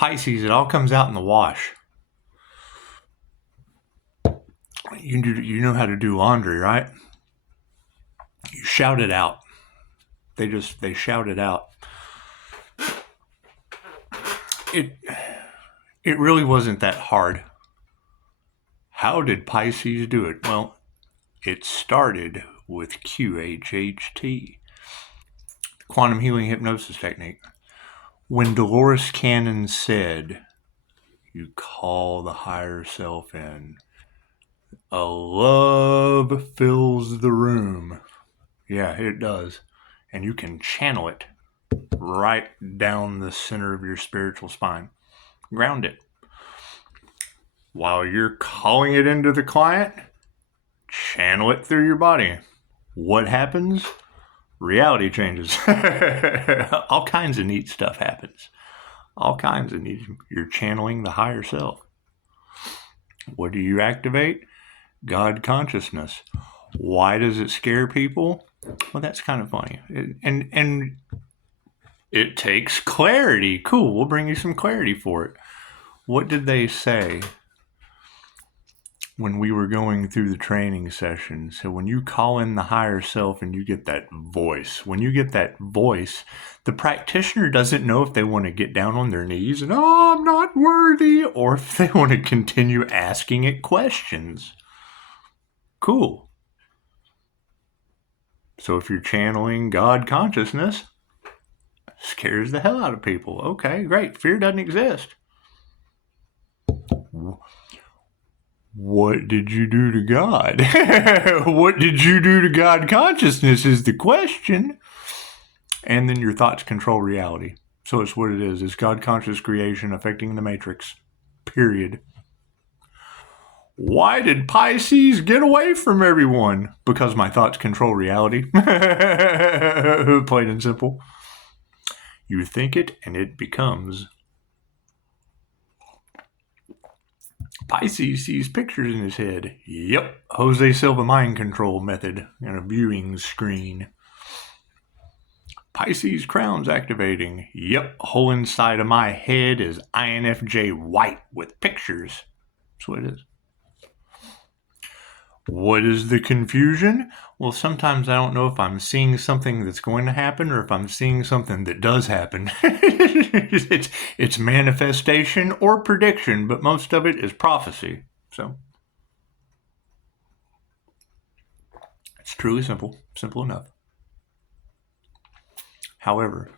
Pisces, it all comes out in the wash. You know how to do laundry, right? You shout it out. They shout it out. It really wasn't that hard. How did Pisces do it? Well, it started with QHHT, quantum healing hypnosis technique. When Dolores Cannon said, you call the higher self in, a love fills the room. Yeah, it does. And you can channel it right down the center of your spiritual spine. Ground it. While you're calling it into the client, channel it through your body. What happens? Reality changes. All kinds of neat stuff happens. All kinds of neat. You're channeling the higher self. What do you activate? God consciousness. Why does it scare people? Well, that's kind of funny. And it takes clarity. Cool, we'll bring you some clarity for it. What did they say when we were going through the training session? So when you call in the higher self and you get that voice, the practitioner doesn't know if they want to get down on their knees and, oh, I'm not worthy, or if they want to continue asking it questions. Cool. So if you're channeling God consciousness, scares the hell out of people. Okay, great. Fear doesn't exist. What did you do to God? What did you do to God consciousness is the question. And then your thoughts control reality. So it's what it is. It's God conscious creation affecting the matrix. Period. Why did Pisces get away from everyone? Because my thoughts control reality. Plain and simple. You think it and it becomes. Pisces sees pictures in his head. Yep, Jose Silva mind control method and a viewing screen. Pisces crown's activating. Yep, whole inside of my head is INFJ white with pictures. That's what it is. What is the confusion? Well, sometimes I don't know if I'm seeing something that's going to happen or if I'm seeing something that does happen. It's manifestation or prediction, but most of it is prophecy. So it's truly simple enough. However,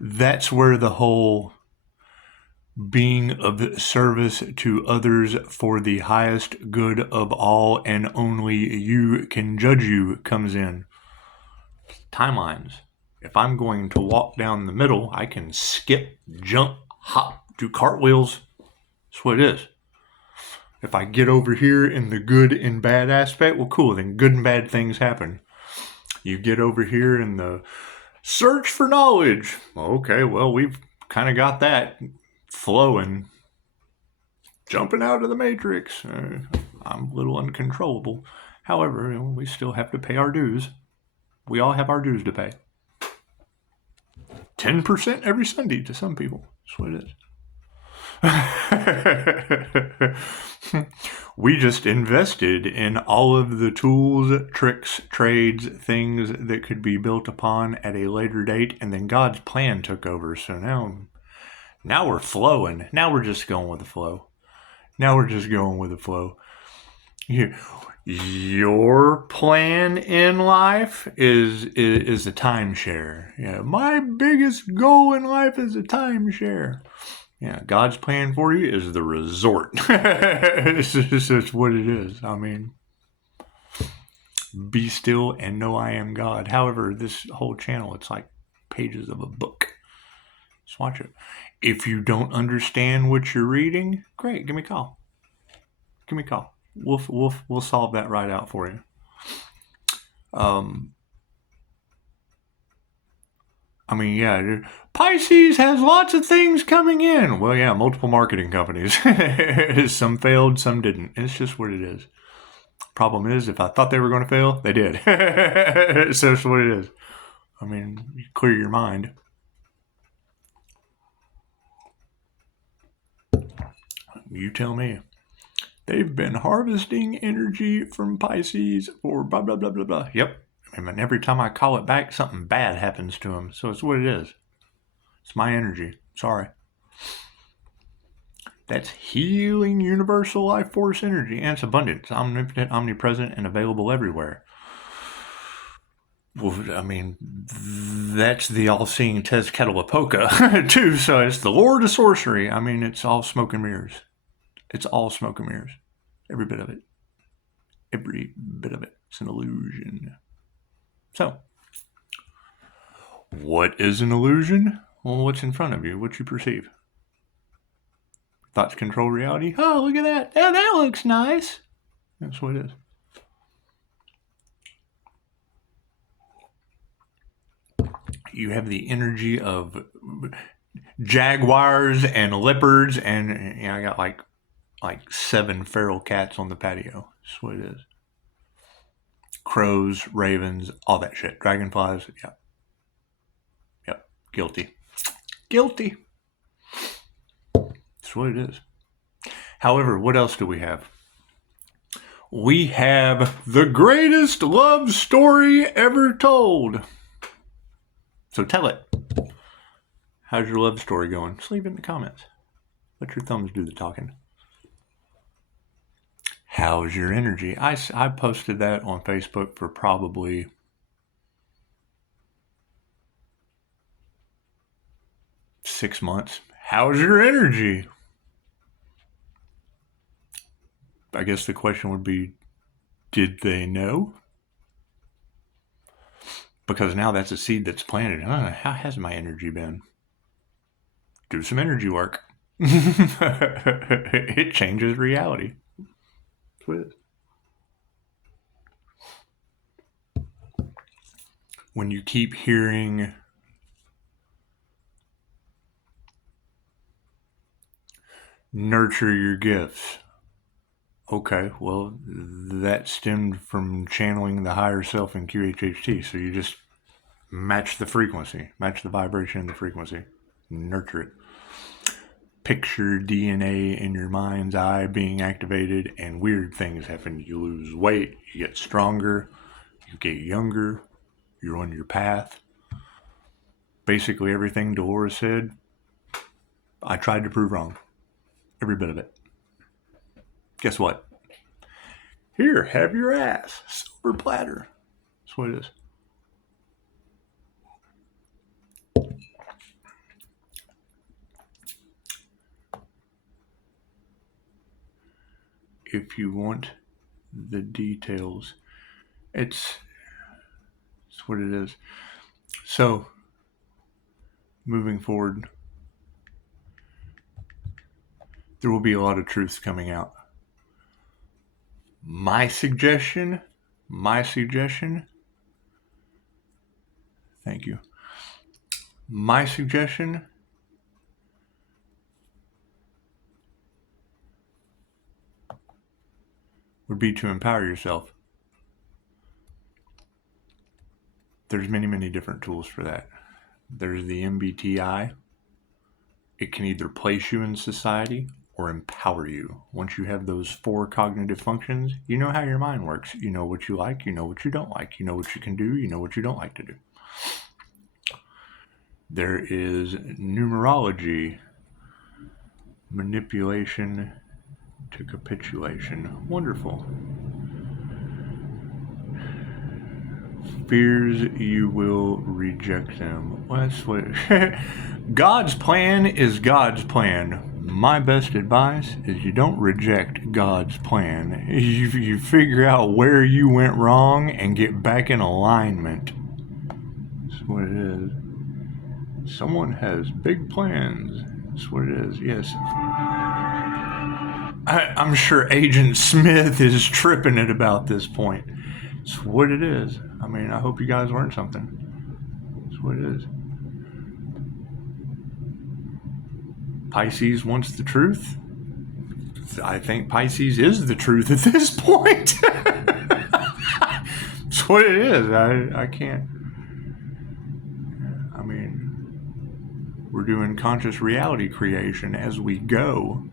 that's where the whole being of service to others for the highest good of all and only you can judge you comes in. Timelines. If I'm going to walk down the middle, I can skip, jump, hop, do cartwheels. That's what it is. If I get over here in the good and bad aspect, well, cool, then good and bad things happen. You get over here in the search for knowledge. Okay, well, we've kind of got that flowing, jumping out of the matrix. I'm a little uncontrollable. However, we still have to pay our dues. We all have our dues to pay. 10% every Sunday to some people. That's what it is. We just invested in all of the tools, tricks, trades, things that could be built upon at a later date, and then God's plan took over. So now we're flowing. Now we're just going with the flow. Your plan in life is a timeshare. Yeah, my biggest goal in life is a timeshare. Yeah, God's plan for you is the resort. It's just what it is. I mean, be still and know I am God. However, this whole channel, it's like pages of a book. Just watch it. If you don't understand what you're reading, great, give me a call. We'll solve that right out for you. I mean, yeah, Pisces has lots of things coming in. Well, yeah, multiple marketing companies. Some failed, some didn't. It's just what it is. Problem is, if I thought they were going to fail, they did. So that's what it is. I mean, you clear your mind. You tell me. They've been harvesting energy from Pisces for blah, blah, blah, blah, blah. Yep. And every time I call it back, something bad happens to them. So it's what it is. It's my energy. Sorry. That's healing universal life force energy. And it's abundant. It's omnipotent, omnipresent, and available everywhere. Well, I mean, that's the all-seeing Tezcatlipoca, too. So it's the Lord of Sorcery. I mean, it's all smoke and mirrors. It's all smoke and mirrors. Every bit of it. Every bit of it. It's an illusion. So, what is an illusion? Well, what's in front of you? What you perceive. Thoughts control reality. Oh, look at that. Oh, that looks nice. That's what it is. You have the energy of jaguars and leopards, and you know, I got like 7 feral cats on the patio. That's what it is. Crows, ravens, all that shit. Dragonflies. Yep. Guilty. That's what it is. However, what else do we have? We have the greatest love story ever told. So tell it. How's your love story going? Just leave it in the comments. Let your thumbs do the talking. How's your energy? I posted that on Facebook for probably 6 months. How's your energy? I guess the question would be, did they know? Because now that's a seed that's planted. How has my energy been? Do some energy work. It changes reality. When you keep hearing nurture your gifts, okay, well, that stemmed from channeling the higher self in QHHT. So you just match the frequency, match the vibration and the frequency, nurture it. Picture DNA in your mind's eye being activated, and weird things happen. You lose weight, you get stronger, you get younger, you're on your path. Basically everything Dolores said, I tried to prove wrong. Every bit of it. Guess what? Here, have your ass. Silver platter. That's what it is. If you want the details, it's what it is. So, moving forward, there will be a lot of truths coming out. My suggestion, thank you. My suggestion would be to empower yourself. There's many, many different tools for that. There's the MBTI. It can either place you in society or empower you. Once you have those 4 cognitive functions, you know how your mind works. You know what you like, you know what you don't like, you know what you can do, you know what you don't like to do. There is numerology, manipulation to capitulation. Wonderful. Fears you will reject them. Well, that's what God's plan is God's plan. My best advice is you don't reject God's plan. You figure out where you went wrong and get back in alignment. That's what it is. Someone has big plans. That's what it is. Yes. I'm sure Agent Smith is tripping at about this point. It's what it is. I mean, I hope you guys learned something. It's what it is. Pisces wants the truth. I think Pisces is the truth at this point. It's what it is. I can't. I mean, we're doing conscious reality creation as we go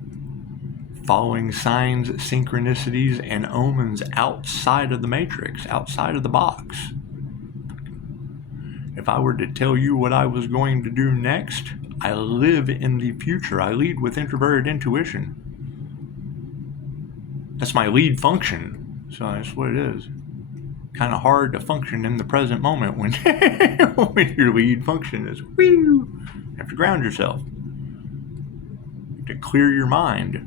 following signs, synchronicities, and omens outside of the matrix, outside of the box. If I were to tell you what I was going to do next, I live in the future. I lead with introverted intuition. That's my lead function. So that's what it is. Kind of hard to function in the present moment when, when your lead function is whoo. You have to ground yourself. You have to clear your mind.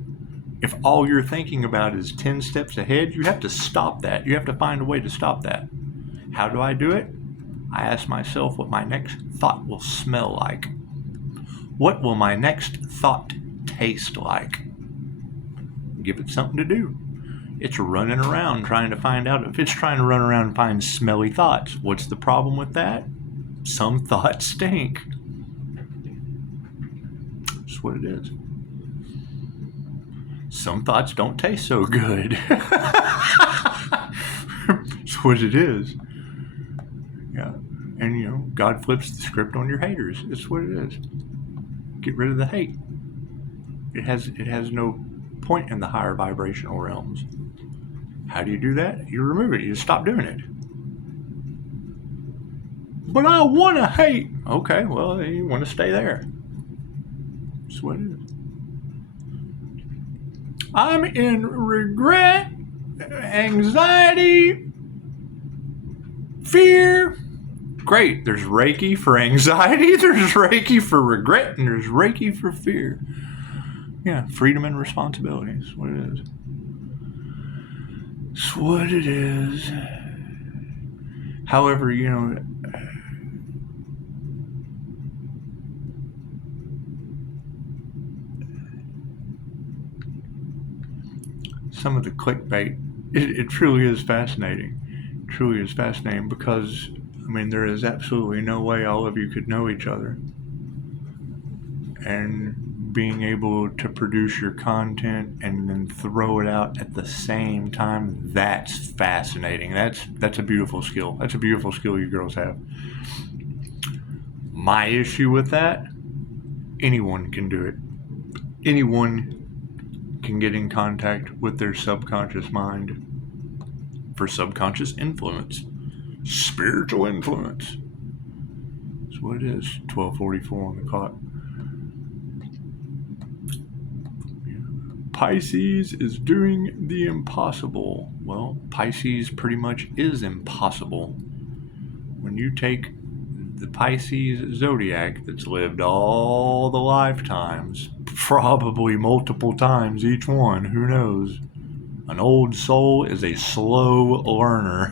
If all you're thinking about is 10 steps ahead, you have to stop that. You have to find a way to stop that. How do I do it? I ask myself what my next thought will smell like. What will my next thought taste like? Give it something to do. It's running around trying to find out. If it's trying to run around and find smelly thoughts, what's the problem with that? Some thoughts stink. That's what it is. Some thoughts don't taste so good. That's what it is. Yeah. And God flips the script on your haters. It's what it is. Get rid of the hate. It has no point in the higher vibrational realms. How do you do that? You remove it. You stop doing it. But I want to hate. Okay, well, you want to stay there. That's what it is. I'm in regret, anxiety, fear. Great. There's Reiki for anxiety, there's Reiki for regret, and there's Reiki for fear. Yeah, freedom and responsibility is what it is. It's what it is. However, some of the clickbait, it truly is fascinating. It truly is fascinating because, there is absolutely no way all of you could know each other. And being able to produce your content and then throw it out at the same time, that's fascinating. That's a beautiful skill. That's a beautiful skill you girls have. My issue with that, anyone can do it. Anyone can get in contact with their subconscious mind for subconscious influence, spiritual influence. That's what it is. 12:44 on the clock. Pisces is doing the impossible. Well, Pisces pretty much is impossible. When you take the Pisces zodiac that's lived all the lifetimes, probably multiple times each one, who knows? An old soul is a slow learner.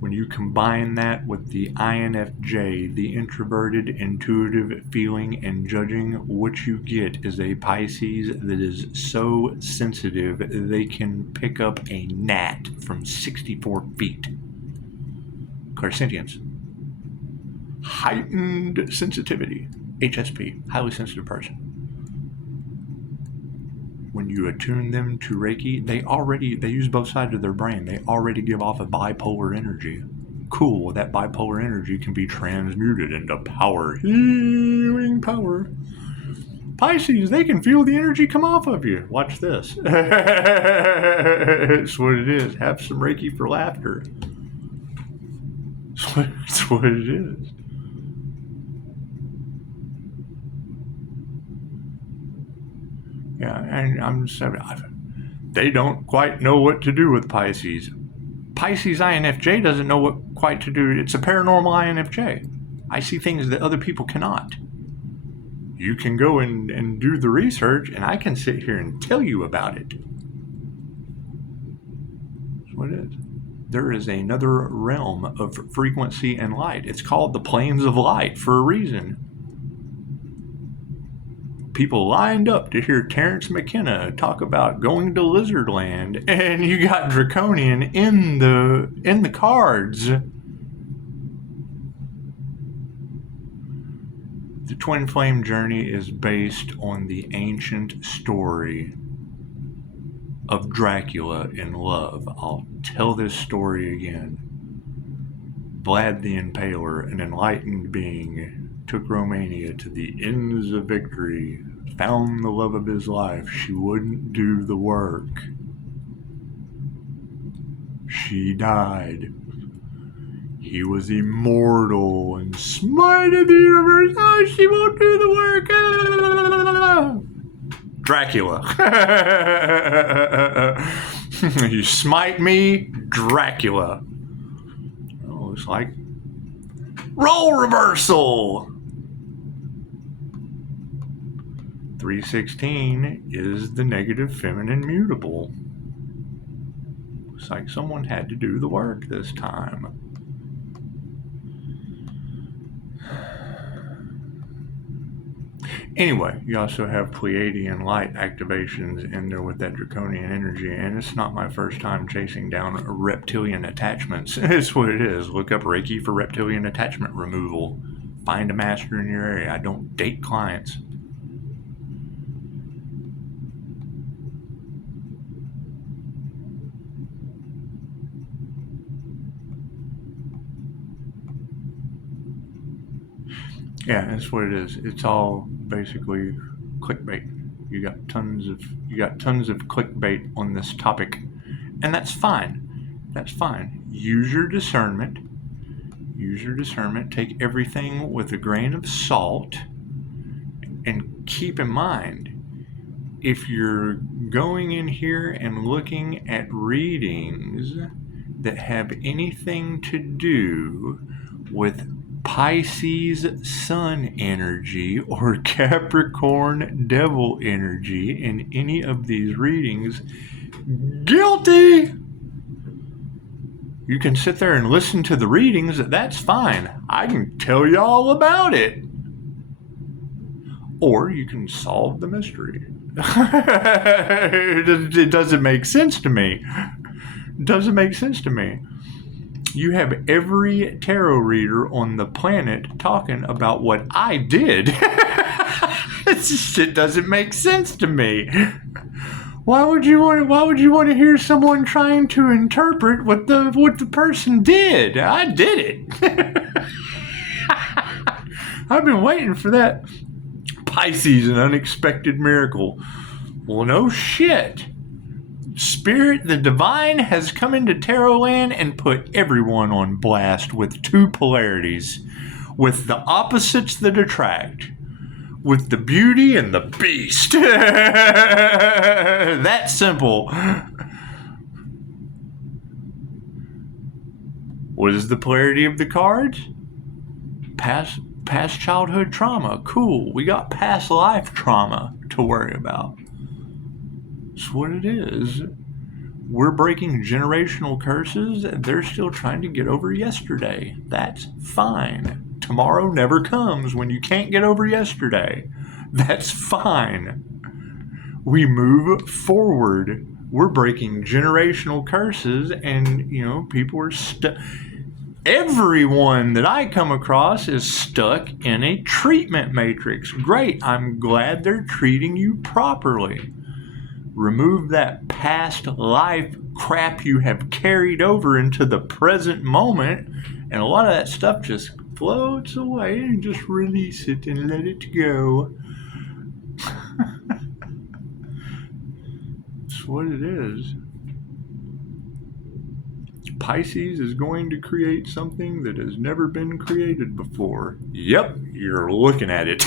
When you combine that with the INFJ, the introverted, intuitive, feeling, and judging, what you get is a Pisces that is so sensitive they can pick up a gnat from 64 feet. Clairsentience. Heightened sensitivity. HSP. Highly sensitive person. When you attune them to Reiki, they use both sides of their brain. They already give off a bipolar energy. Cool, that bipolar energy can be transmuted into power, healing power. Pisces, they can feel the energy come off of you. Watch this. It's what it is. Have some Reiki for laughter. It's what it is. Yeah, and they don't quite know what to do with Pisces. Pisces INFJ doesn't know what quite to do. It's a paranormal INFJ. I see things that other people cannot. You can go and do the research, and I can sit here and tell you about it. That's what it is. There is another realm of frequency and light. It's called the planes of light for a reason. People lined up to hear Terrence McKenna talk about going to Lizardland, and you got Draconian in the cards. The Twin Flame journey is based on the ancient story of Dracula in love. I'll tell this story again. Vlad the Impaler, an enlightened being, took Romania to the ends of victory, found the love of his life. She wouldn't do the work. She died. He was immortal and smited the universe. Oh, she won't do the work. Dracula. You smite me, Dracula. Oh, it's like role reversal. 316 is the negative feminine mutable. Looks like someone had to do the work this time. Anyway, you also have Pleiadian light activations in there with that draconian energy, and it's not my first time chasing down reptilian attachments. It's what it is. Look up Reiki for reptilian attachment removal. Find a master in your area. I don't date clients. Yeah, that's what it is. It's all basically clickbait. You got tons of clickbait on this topic, and that's fine. That's fine. Use your discernment. Use your discernment. Take everything with a grain of salt, and keep in mind, if you're going in here and looking at readings that have anything to do with Pisces sun energy or Capricorn devil energy in any of these readings, guilty! You can sit there and listen to the readings, that's fine. I can tell you all about it. Or you can solve the mystery. It doesn't make sense to me. It doesn't make sense to me. You have every tarot reader on the planet talking about what I did. This shit doesn't make sense to me. Why would you want to hear someone trying to interpret what the person did? I did it. I've been waiting for that. Pisces, an unexpected miracle. Well, no shit. Spirit, the divine, has come into Tarot land and put everyone on blast with two polarities, with the opposites that attract, with the beauty and the beast. That simple. What is the polarity of the cards? Past childhood trauma. Cool. We got past life trauma to worry about. That's what it is. We're breaking generational curses. They're still trying to get over yesterday. That's fine. Tomorrow never comes when you can't get over yesterday. That's fine. We move forward. We're breaking generational curses, and people are stuck. Everyone that I come across is stuck in a treatment matrix. Great. I'm glad they're treating you properly. Remove that past life crap you have carried over into the present moment, and a lot of that stuff just floats away, and just release it and let it go. That's what it is. Pisces is going to create something that has never been created before. Yep, you're looking at it.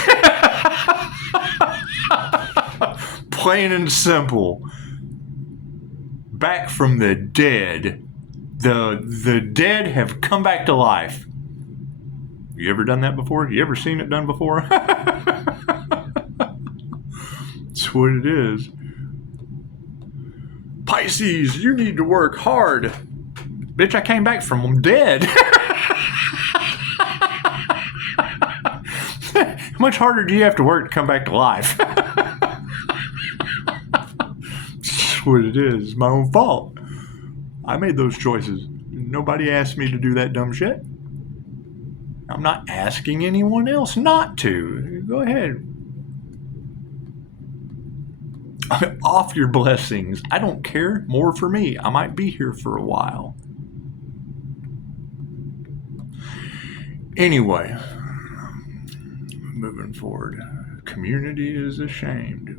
Plain and simple. Back from the dead. The dead have come back to life. You ever done that before? You ever seen it done before? That's what it is. Pisces, you need to work hard. Bitch, I came back from dead. How much harder do you have to work to come back to life? That's what it is. It's my own fault. I made those choices. Nobody asked me to do that dumb shit. I'm not asking anyone else not to. Go ahead. Off your blessings. I don't care. More for me. I might be here for a while. Anyway, moving forward. Community is ashamed.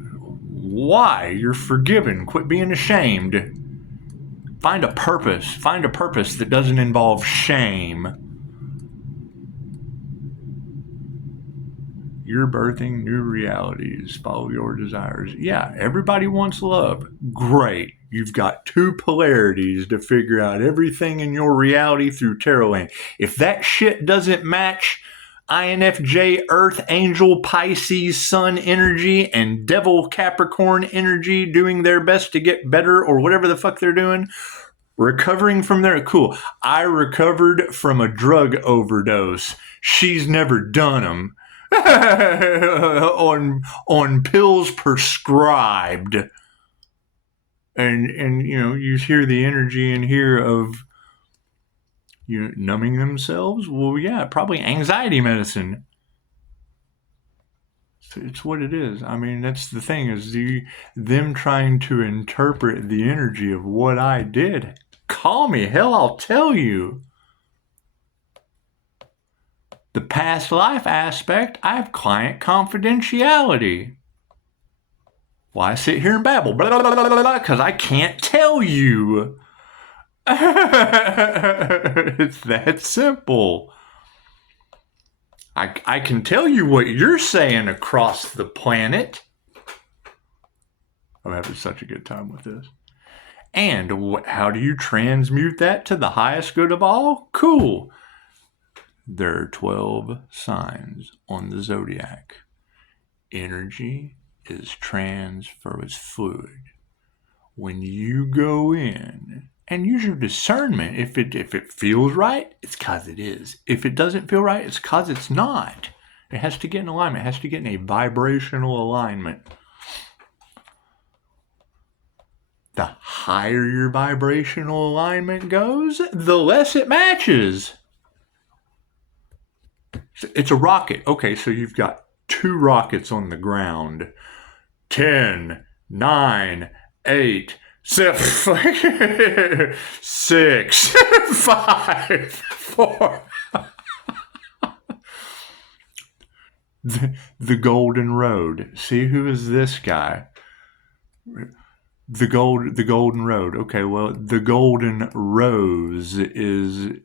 Why? You're forgiven. Quit being ashamed. Find a purpose. Find a purpose that doesn't involve shame. You're birthing new realities. Follow your desires. Yeah, everybody wants love. Great. You've got two polarities to figure out everything in your reality through tarot land. If that shit doesn't match INFJ Earth Angel Pisces Sun energy and Devil Capricorn energy doing their best to get better or whatever the fuck they're doing, recovering from their cool. I recovered from a drug overdose. She's never done them. on pills prescribed, and you know, you hear the energy in here of, you know, numbing themselves. Well, yeah, probably anxiety medicine. So it's what it is. I mean, that's the thing, is them trying to interpret the energy of what I did. Call me, hell, I'll tell you. The past life aspect, I have client confidentiality. Why sit here and babble? Blah, blah, blah, blah, blah, because I can't tell you. It's that simple. I can tell you what you're saying across the planet. I'm having such a good time with this. And how do you transmute that to the highest good of all? Cool. There are 12 signs on the zodiac. Energy is transfer, is fluid. When you go in and use your discernment, if it feels right, it's because it is. If it doesn't feel right, it's because it's not. It has to get in alignment. It has to get in a vibrational alignment. The higher your vibrational alignment goes, the less it matches. It's a rocket. Okay, so you've got 2 rockets on the ground. 10, 9, 8, 7, 6, 5, 4. The golden road. See, who is this guy? The golden road. Okay, well, the golden rose is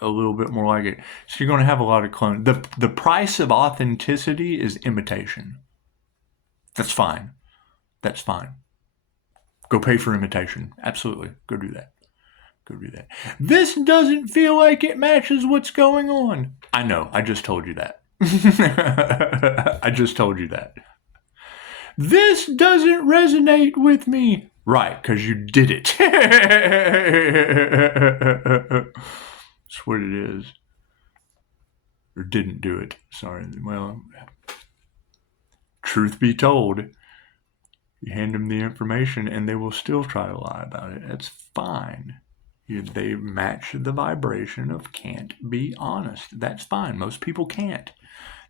a little bit more like it. So you're going to have a lot of clones. The price of authenticity is imitation. That's fine. That's fine. Go pay for imitation. Absolutely. Go do that. Go do that. This doesn't feel like it matches what's going on. I know. I just told you that. I just told you that. This doesn't resonate with me. Right, because you did it. That's what it is. Or didn't do it. Sorry. Well, truth be told, you hand them the information and they will still try to lie about it. That's fine. They match the vibration of can't be honest. That's fine. Most people can't.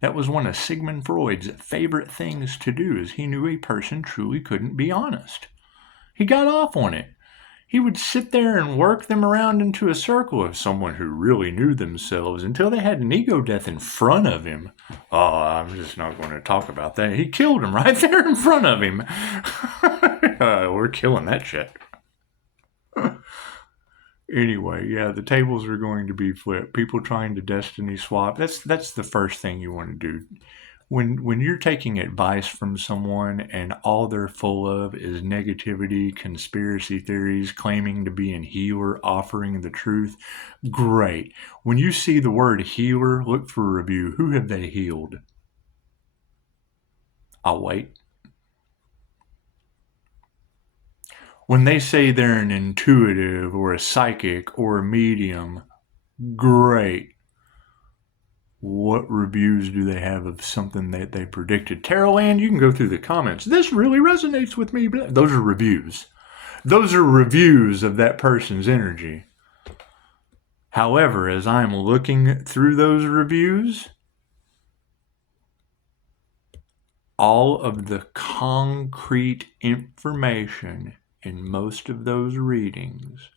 That was one of Sigmund Freud's favorite things to do, is he knew a person truly couldn't be honest. He got off on it. He would sit there and work them around into a circle of someone who really knew themselves until they had an ego death in front of him. Oh, I'm just not going to talk about that. He killed him right there in front of him. We're killing that shit. Anyway, yeah, the tables are going to be flipped. People trying to destiny swap. That's the first thing you want to do. When you're taking advice from someone and all they're full of is negativity, conspiracy theories, claiming to be a healer, offering the truth, great. When you see the word healer, look for a review. Who have they healed? I'll wait. When they say they're an intuitive or a psychic or a medium, great. What reviews do they have of something that they predicted? Tarotland, you can go through the comments. This really resonates with me. Those are reviews. Those are reviews of that person's energy. However, as I'm looking through those reviews, all of the concrete information in most of those readings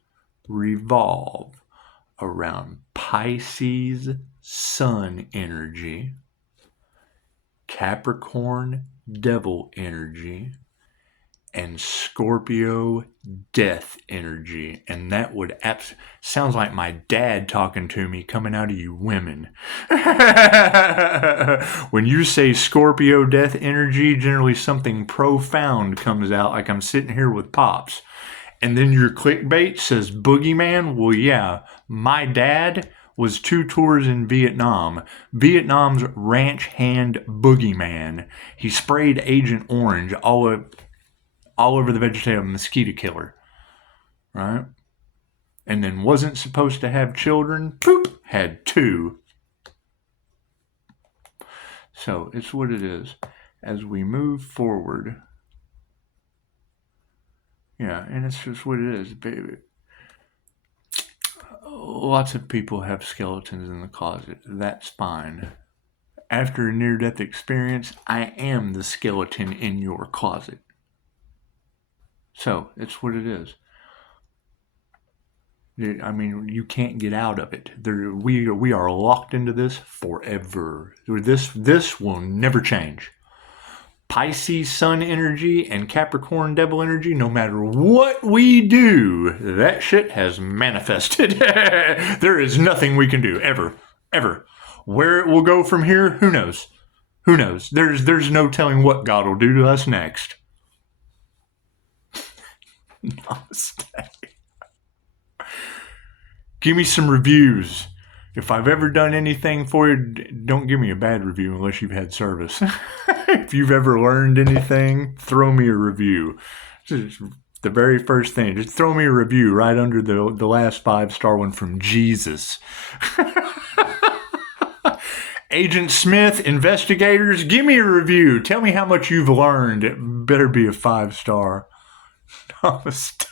revolve around Pisces Sun energy Capricorn devil energy, and Scorpio death energy. And that would sounds like my dad talking to me coming out of you women. When you say Scorpio death energy, generally something profound comes out, like I'm sitting here with Pops. And then your clickbait says boogeyman. Well, yeah, my dad was 2 tours in Vietnam. Vietnam's ranch hand boogeyman. He sprayed Agent Orange all over the vegetative, mosquito killer, right? And then wasn't supposed to have children. Poop, had 2. So it's what it is. As we move forward, yeah, and it's just what it is, baby. Lots of people have skeletons in the closet. That's fine. After a near-death experience, I am the skeleton in your closet. So, it's what it is. I mean, you can't get out of it. We are locked into this forever. This will never change. Pisces sun energy and Capricorn devil energy, no matter what we do, that shit has manifested. There is nothing we can do, ever. Where it will go from here, who knows? Who knows? There's no telling what God will do to us next. Namaste. Give me some reviews. If I've ever done anything for you, don't give me a bad review unless you've had service. If you've ever learned anything, throw me a review. Just the very first thing, just throw me a review right under the last 5-star one from Jesus. Agent Smith, investigators, give me a review. Tell me how much you've learned. It better be a 5-star. Namaste.